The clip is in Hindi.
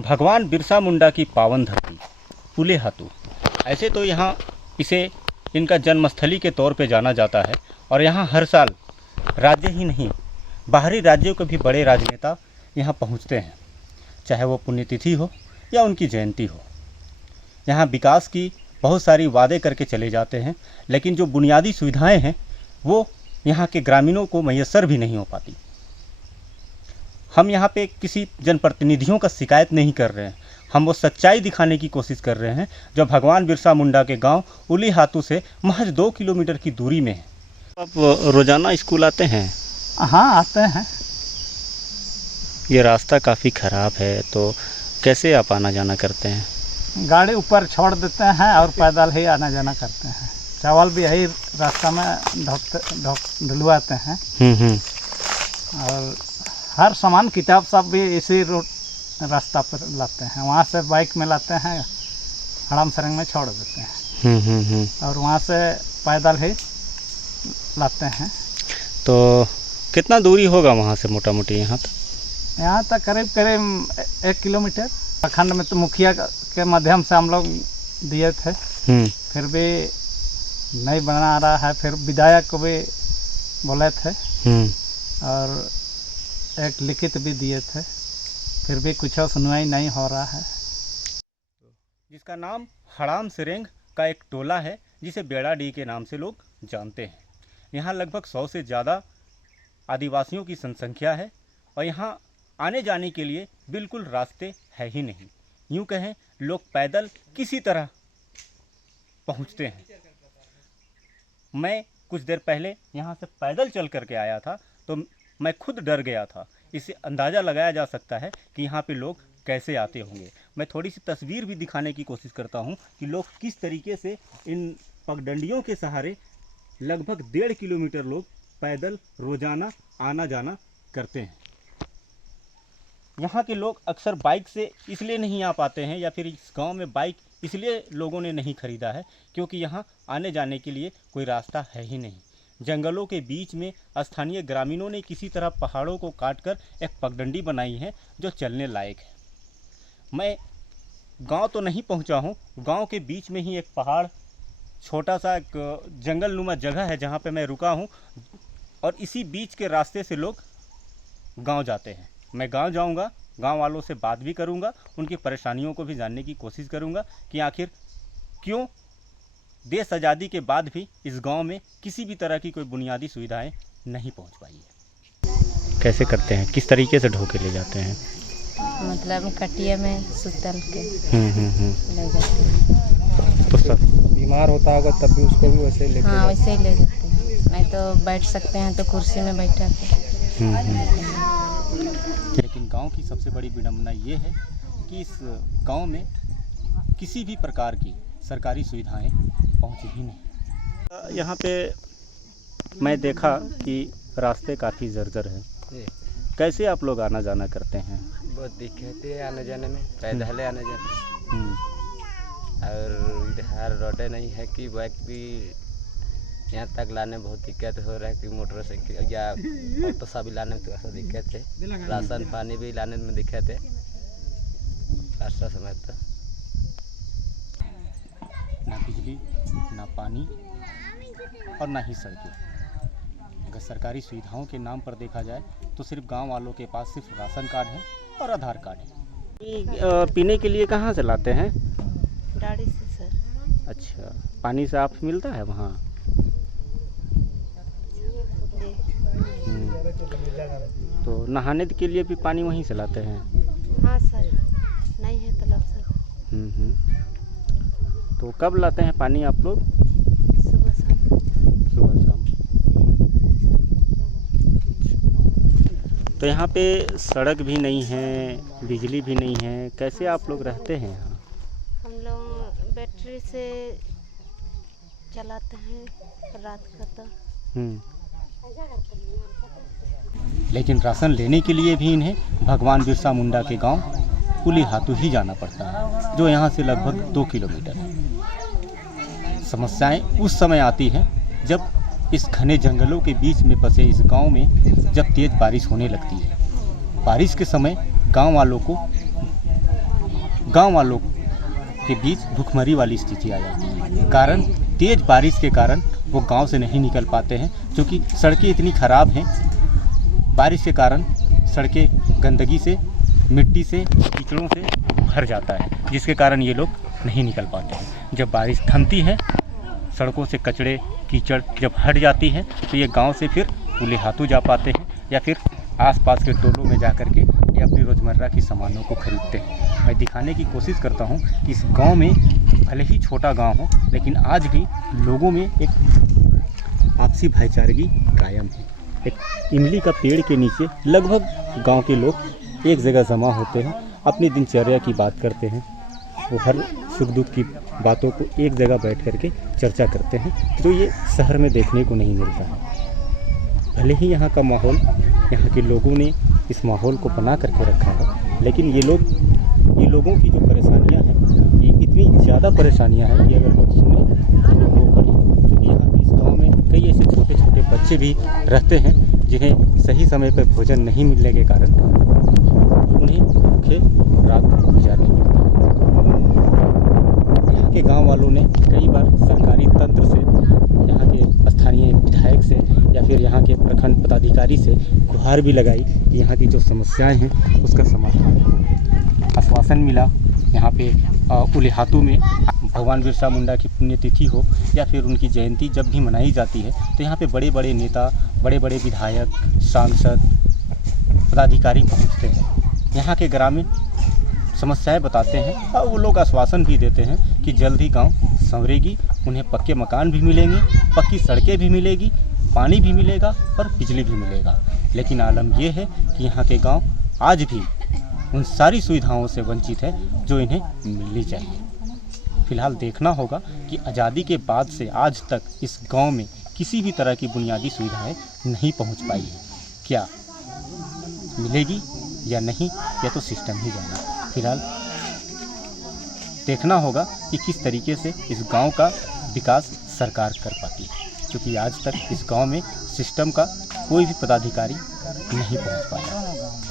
भगवान बिरसा मुंडा की पावन धरती उले हातू। ऐसे तो यहाँ इसे इनका जन्मस्थली के तौर पे जाना जाता है और यहाँ हर साल राज्य ही नहीं बाहरी राज्यों के भी बड़े राजनेता यहाँ पहुँचते हैं, चाहे वो पुण्यतिथि हो या उनकी जयंती हो। यहाँ विकास की बहुत सारी वादे करके चले जाते हैं, लेकिन जो बुनियादी सुविधाएं हैं वो यहाँ के ग्रामीणों को मैसर भी नहीं हो पाती। हम यहाँ पे किसी जनप्रतिनिधियों का शिकायत नहीं कर रहे हैं, हम वो सच्चाई दिखाने की कोशिश कर रहे हैं जो भगवान बिरसा मुंडा के गांव उली हातू से महज 2 किलोमीटर की दूरी में है। आप रोज़ाना स्कूल आते हैं? हाँ, आते हैं। ये रास्ता काफ़ी ख़राब है, तो कैसे आप आना जाना करते हैं? गाड़ी ऊपर छोड़ देते हैं और पैदल ही आना जाना करते हैं। चावल भी यही रास्ता में ढुलवाते हैं और हर सामान किताब सब भी इसी रास्ता पर लाते हैं। वहाँ से बाइक में लाते हैं, हड़म सरंग में छोड़ देते हैं और वहाँ से पैदल ही लाते हैं। तो कितना दूरी होगा वहाँ से मोटा मोटी यहाँ तक? यहाँ तक करीब 1 किलोमीटर। प्रखंड में तो मुखिया के माध्यम से हम लोग दिए थे, फिर भी नहीं बना रहा है। फिर विधायक को भी बोले थे और एक लिखित भी दिए थे, फिर भी कुछ सुनवाई नहीं हो रहा है। जिसका नाम हड़ाम सिरेंग का एक टोला है, जिसे बेड़ाडी के नाम से लोग जानते हैं। यहाँ लगभग 100 से ज़्यादा आदिवासियों की जनसंख्या है और यहाँ आने जाने के लिए बिल्कुल रास्ते है ही नहीं। यूँ कहें लोग पैदल किसी तरह पहुँचते हैं। मैं कुछ देर पहले यहाँ से पैदल चल करके आया था तो मैं खुद डर गया था। इससे अंदाज़ा लगाया जा सकता है कि यहाँ पे लोग कैसे आते होंगे। मैं थोड़ी सी तस्वीर भी दिखाने की कोशिश करता हूँ कि लोग किस तरीके से इन पगडंडियों के सहारे लगभग 1.5 किलोमीटर लोग पैदल रोज़ाना आना जाना करते हैं। यहाँ के लोग अक्सर बाइक से इसलिए नहीं आ पाते हैं, या फिर इस गांव में बाइक इसलिए लोगों ने नहीं ख़रीदा है क्योंकि यहाँ आने जाने के लिए कोई रास्ता है ही नहीं। जंगलों के बीच में स्थानीय ग्रामीणों ने किसी तरह पहाड़ों को काटकर एक पगडंडी बनाई है जो चलने लायक है। मैं गांव तो नहीं पहुंचा हूं, गांव के बीच में ही एक पहाड़, छोटा सा एक जंगल नुमा जगह है जहां पे मैं रुका हूं और इसी बीच के रास्ते से लोग गांव जाते हैं। मैं गांव जाऊंगा, गांव वालों से बात भी करूंगा, उनकी परेशानियों को भी जानने की कोशिश करूंगा कि आखिर क्यों देश आज़ादी के बाद भी इस गांव में किसी भी तरह की कोई बुनियादी सुविधाएं नहीं पहुंच पाई है। कैसे करते हैं, किस तरीके से ढो के ले जाते हैं? मतलब कटिया में सुतल के ले जाते हैं। तो सब बीमार होता होगा तब भी उसको भी वैसे ही लेते हैं? हाँ, वैसे ही ले जाते हैं। नहीं तो बैठ सकते हैं तो कुर्सी में बैठा के। लेकिन गांव की सबसे बड़ी विडंबना ये है कि इस गांव में किसी भी प्रकार की सरकारी सुविधाएं पहुंची ही नहीं। यहाँ पे मैं देखा कि रास्ते काफ़ी जर्जर हैं। कैसे आप लोग आना जाना करते हैं? बहुत दिक्कत है आने जाने में, पैदल आने जाने और इधर रोडें नहीं है कि बाइक भी यहाँ तक लाने में बहुत दिक्कत हो रहा है कि मोटरसाइकिल या ऑटो सा भी लाने में थोड़ा सा दिक्कत है। राशन पानी भी लाने में दिक्कत है ऐसा समय तो। ना बिजली, ना पानी और ना ही सड़कें। अगर सरकारी सुविधाओं के नाम पर देखा जाए तो सिर्फ गांव वालों के पास सिर्फ राशन कार्ड है और आधार कार्ड है। पीने के लिए कहाँ से लाते हैं? गाड़ी से सर। अच्छा, पानी साफ मिलता है वहाँ? तो नहाने के लिए भी पानी वहीं से लाते हैं? हाँ सर, नहीं है तालाब सर। तो कब लाते हैं पानी आप लोग? सुबह शाम। सुबह शाम। तो यहाँ पे सड़क भी नहीं है, बिजली भी नहीं है, कैसे आप लोग रहते हैं यहाँ? हम लोग बैटरी से चलाते हैं रात का तो। लेकिन राशन लेने के लिए भी इन्हें भगवान बिरसा मुंडा के गांव उली हातू ही जाना पड़ता है, जो यहाँ से लगभग 2 किलोमीटर है। समस्याएं उस समय आती हैं जब इस घने जंगलों के बीच में बसे इस गांव में जब तेज़ बारिश होने लगती है। बारिश के समय गांव वालों को गांव वालों के बीच भूखमरी वाली स्थिति आ जाती है। कारण तेज़ बारिश के कारण वो गांव से नहीं निकल पाते हैं, क्योंकि सड़कें इतनी ख़राब हैं। बारिश के कारण सड़कें गंदगी से, मिट्टी से, कीचड़ों से भर जाता है, जिसके कारण ये लोग नहीं निकल पाते हैं। जब बारिश थमती है, सड़कों से कचड़े कीचड़ जब हट जाती है, तो ये गांव से फिर उलिहातू जा पाते हैं या फिर आसपास के टोलों में जा कर के ये अपनी रोज़मर्रा की सामानों को खरीदते हैं। मैं दिखाने की कोशिश करता हूँ कि इस गांव में भले ही छोटा गांव हो, लेकिन आज भी लोगों में एक आपसी भाईचारगी कायम है। एक इमली का पेड़ के नीचे लगभग गांव के लोग एक जगह जमा होते हैं, अपनी दिनचर्या की बात करते हैं, वो हर सुख दुख की बातों को एक जगह बैठ कर के चर्चा करते हैं, जो ये शहर में देखने को नहीं मिलता है। भले ही यहाँ का माहौल, यहाँ के लोगों ने इस माहौल को बना करके रखा है, लेकिन ये लोगों की जो परेशानियाँ हैं, ये इतनी ज़्यादा परेशानियाँ हैं कि अगर लोग सुने तो रो पड़े। क्योंकि यहाँ इस गाँव में कई ऐसे छोटे छोटे बच्चे भी रहते हैं जिन्हें सही समय पर भोजन नहीं मिलने के कारण उन्हें भूखे रात गुजारनी पड़ती है। यहाँ के गांव वालों ने कई बार सरकारी तंत्र से, यहाँ के स्थानीय विधायक से या फिर यहाँ के प्रखंड पदाधिकारी से गुहार भी लगाई कि यहाँ की जो समस्याएं हैं उसका समाधान हो। आश्वासन मिला। यहाँ पे उलिहातू में भगवान बिरसा मुंडा की पुण्यतिथि हो या फिर उनकी जयंती जब भी मनाई जाती है, तो यहाँ पे बड़े बड़े नेता, बड़े बड़े विधायक, सांसद, पदाधिकारी पहुँचते हैं, यहाँ के ग्रामीण समस्याएं बताते हैं और वो लोग आश्वासन भी देते हैं कि जल्द ही गांव संवरेगी, उन्हें पक्के मकान भी मिलेंगे, पक्की सड़कें भी मिलेगी, पानी भी मिलेगा और बिजली भी मिलेगा। लेकिन आलम ये है कि यहाँ के गांव आज भी उन सारी सुविधाओं से वंचित है जो इन्हें मिलनी चाहिए। फिलहाल देखना होगा कि आज़ादी के बाद से आज तक इस गांव में किसी भी तरह की बुनियादी सुविधाएं नहीं पहुंच पाई है। क्या मिलेगी या नहीं, या तो सिस्टम ही जाना। फिलहाल देखना होगा कि किस तरीके से इस गांव का विकास सरकार कर पाती है, क्योंकि आज तक इस गांव में सिस्टम का कोई भी पदाधिकारी नहीं पहुंच पाया।